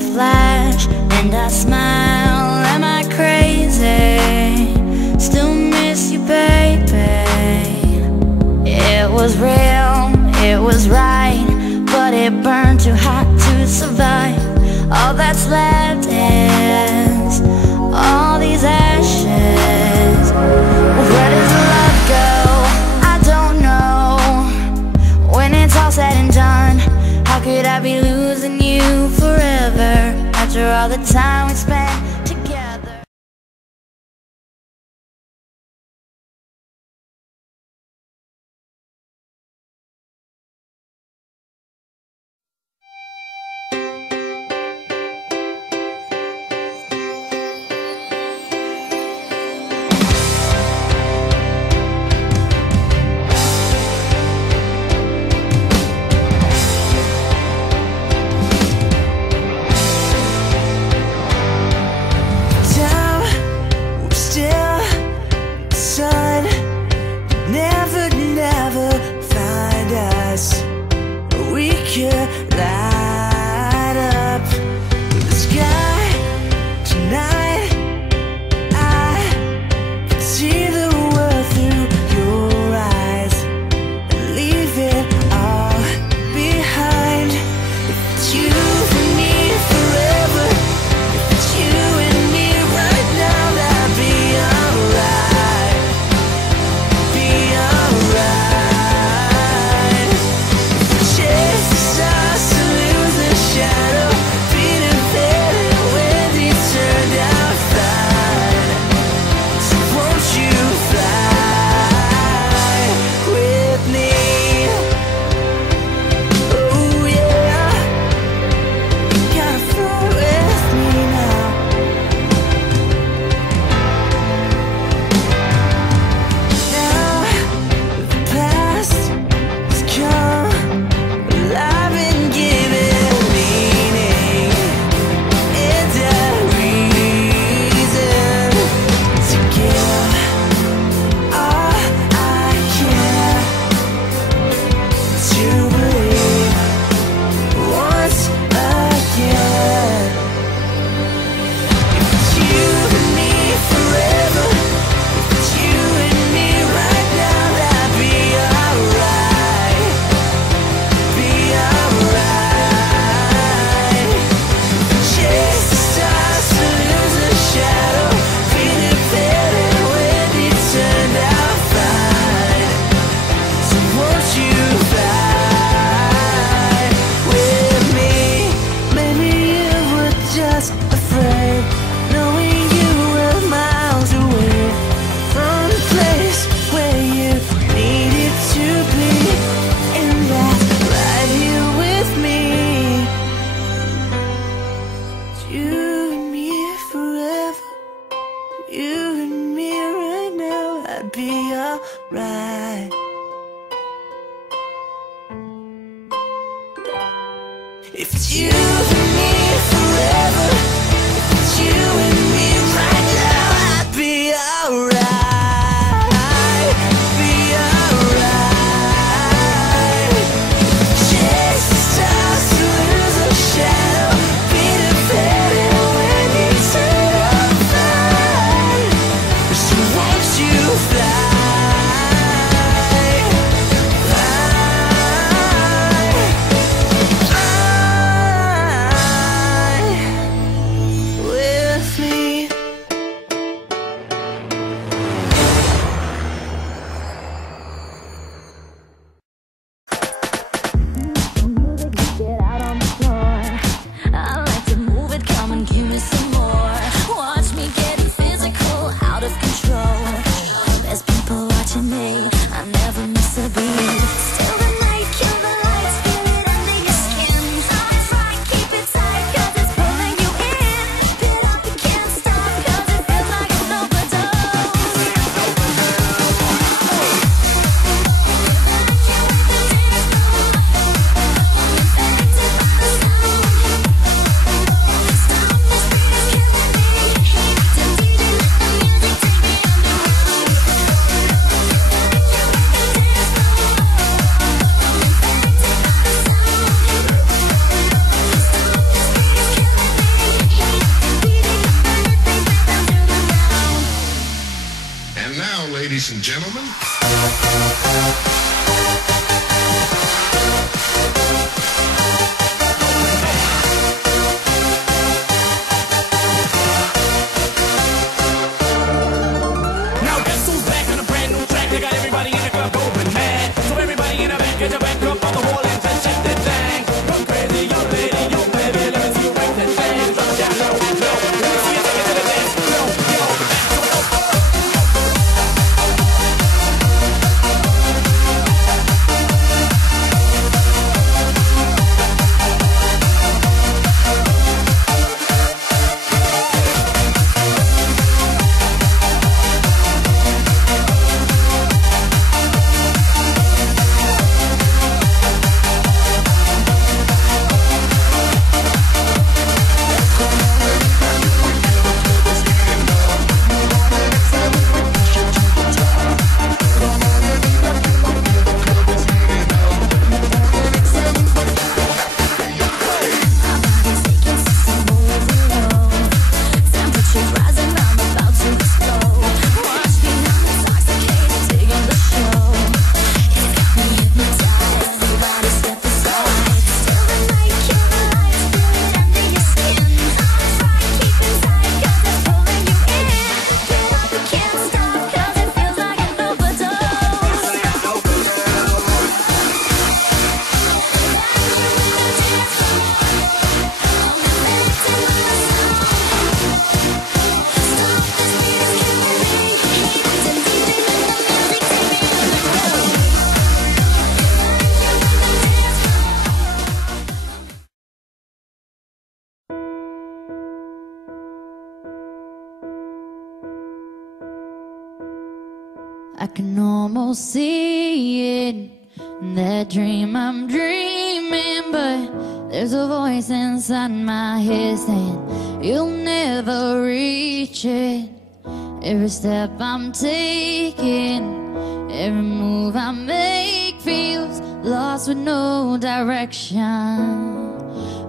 a flash and I smile. Am I crazy? Still miss you, baby. It was real, it was right, but it burned too hot to survive. All that's left is all these ashes. Where does love go? I don't know. When it's all said and done, how could I be losing you forever after all the time we spent together? If it's you and me forever, if it's you and me right now, I'd be alright, be alright. Chase the stars to lose a shadow, be defeated when you turn on fire. So won't you fly? I can almost see it, that dream I'm dreaming, but there's a voice inside my head saying you'll never reach it. Every step I'm taking, every move I make feels lost with no direction.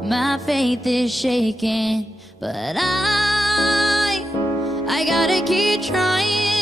My faith is shaking, but I gotta keep trying.